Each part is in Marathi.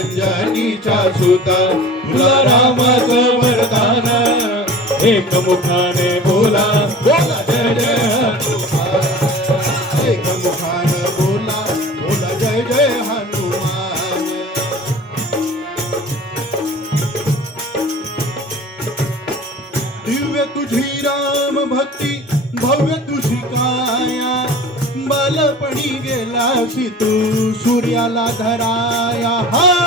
अंजनीच्या सुता तुला रामाच वरदान. एक मुखाने बोला बोला जय जय हनुमान. एक मुखाने बोला बोला जय जय हनुमान. दिव्य तुझी राम भक्ती भव्य तुझी काया. बालपणी गेलासी तू सूर्याला धराया. हा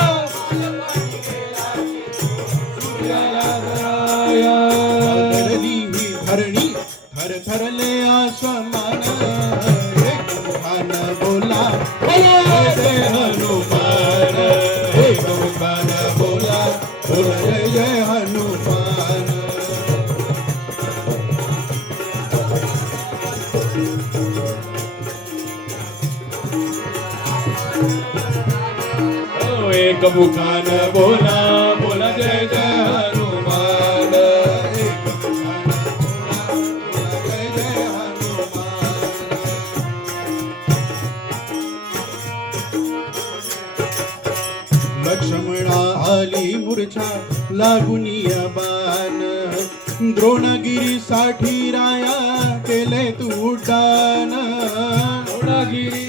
एक मुखान बोला बोला जय जय हनुमान. एक मुखान बोला बोला जय जय हनुमान लक्ष्मणा आली मूर्छा लागुनिया बाण. द्रोणगिरी साठी राया केले तू उड्डाण. द्रोणगिरी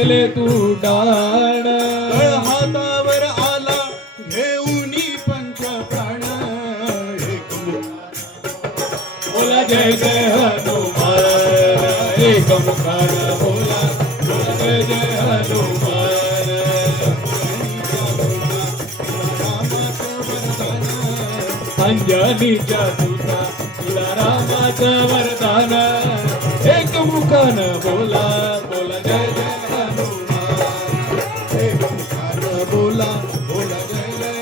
गेले तू डाण तळ हातावर आला घेऊनी पंच प्राण. बोला जय जय हनुमान. एक मुखान बोला. जय जय हनुमान. अंजनीच्या तुझा तुला रामाचं वरदान. एक मुखान बोला. बोला बोला जय जय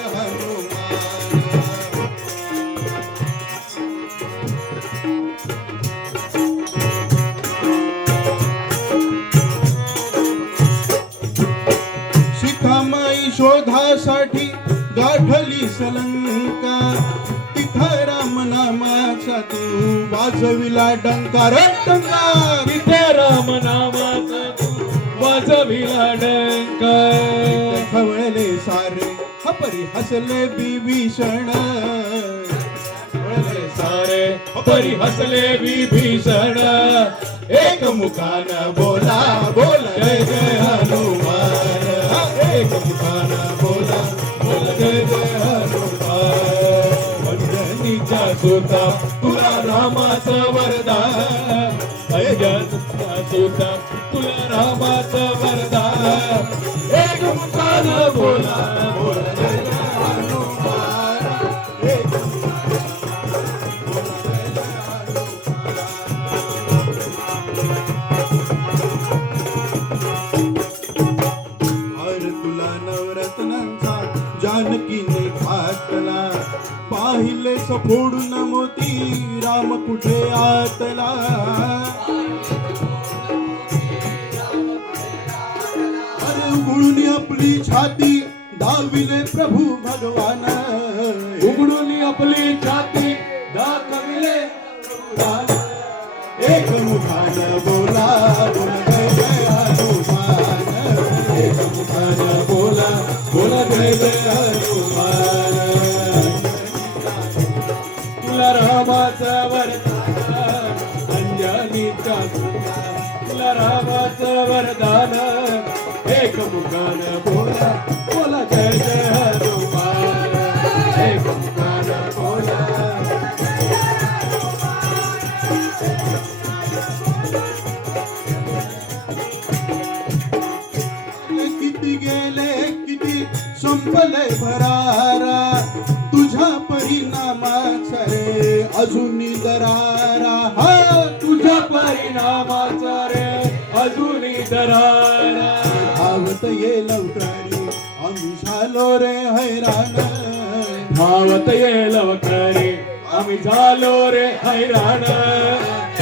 सीतामाई शोधासाठी गाठली सलंका. तिथ राम नामाचा तू वाजविला डंका. रे तिथे राम नामाचा तू वाजविला डंका. परी हसले विभीषण. सारे परी हसले विभीषण. एक मुखान बोला बोल जय जय हनुमान. एक मुखान बोला बोल जय जय हनुमान. अंजनीच्या सुता तुला रामाचं वरदान. अंजनीच्या सुता तुला रामाचं वरदान. एक मुखान बोला बोला तुला नवरत्नांचा जानकीने घातला पाहिले सफोडून मोती राम कुठे आतला? अरे उघडून आपली छाती दाविले प्रभू भगवान. उघडून आपली छाती संपले भरारा तुझ्या परिणामाचा रे अजून दरारा. हा तुझ्या परिणामाचा रे अजून दरारा. धावत ये लवकरी आम्ही झालो रे हैराण. धावत ये लवकरी आम्ही झालो रे हैराण.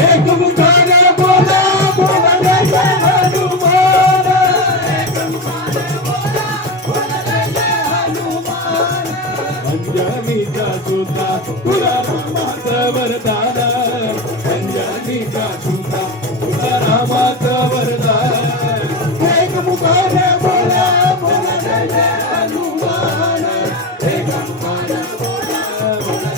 एक मुखाने बोला अंजनीचा सुद्धा तुला रामाचं वरदान अंजनीचा सुद्धा तुला रामाचं वरदान एक मुखान बोला बोला हनुमान. एक मुखान बोला बोला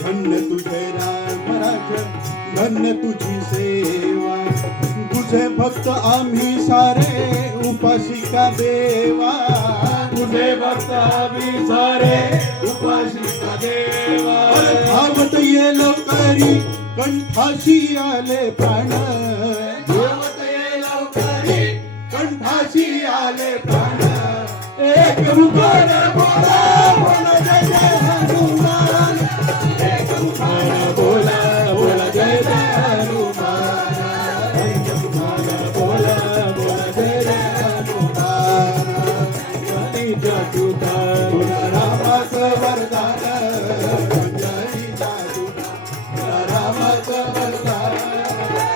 धन्य तुझे राम राज धन्य तुझी सेवा. तुझे भक्त आम्ही सारे उपासिका देवा. तुझे भक्त आम्ही सारे उपाशिका देवा. धावत ये लवकरी कंठाशी आले प्राण. धावत ये लवकरी कंठाशी आले प्राण. एक मुखान बोला बोला जय जय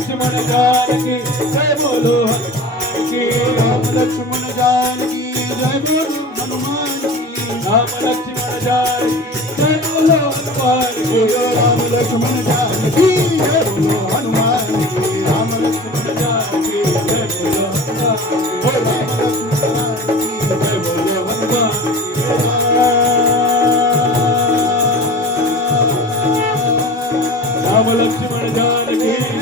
लक्ष्मण जानकी जय बोलो हनुमान की राम लक्ष्मण जानकी जय बोलो हनुमान की राम लक्ष्मण जानकी जय राम लक्ष्मण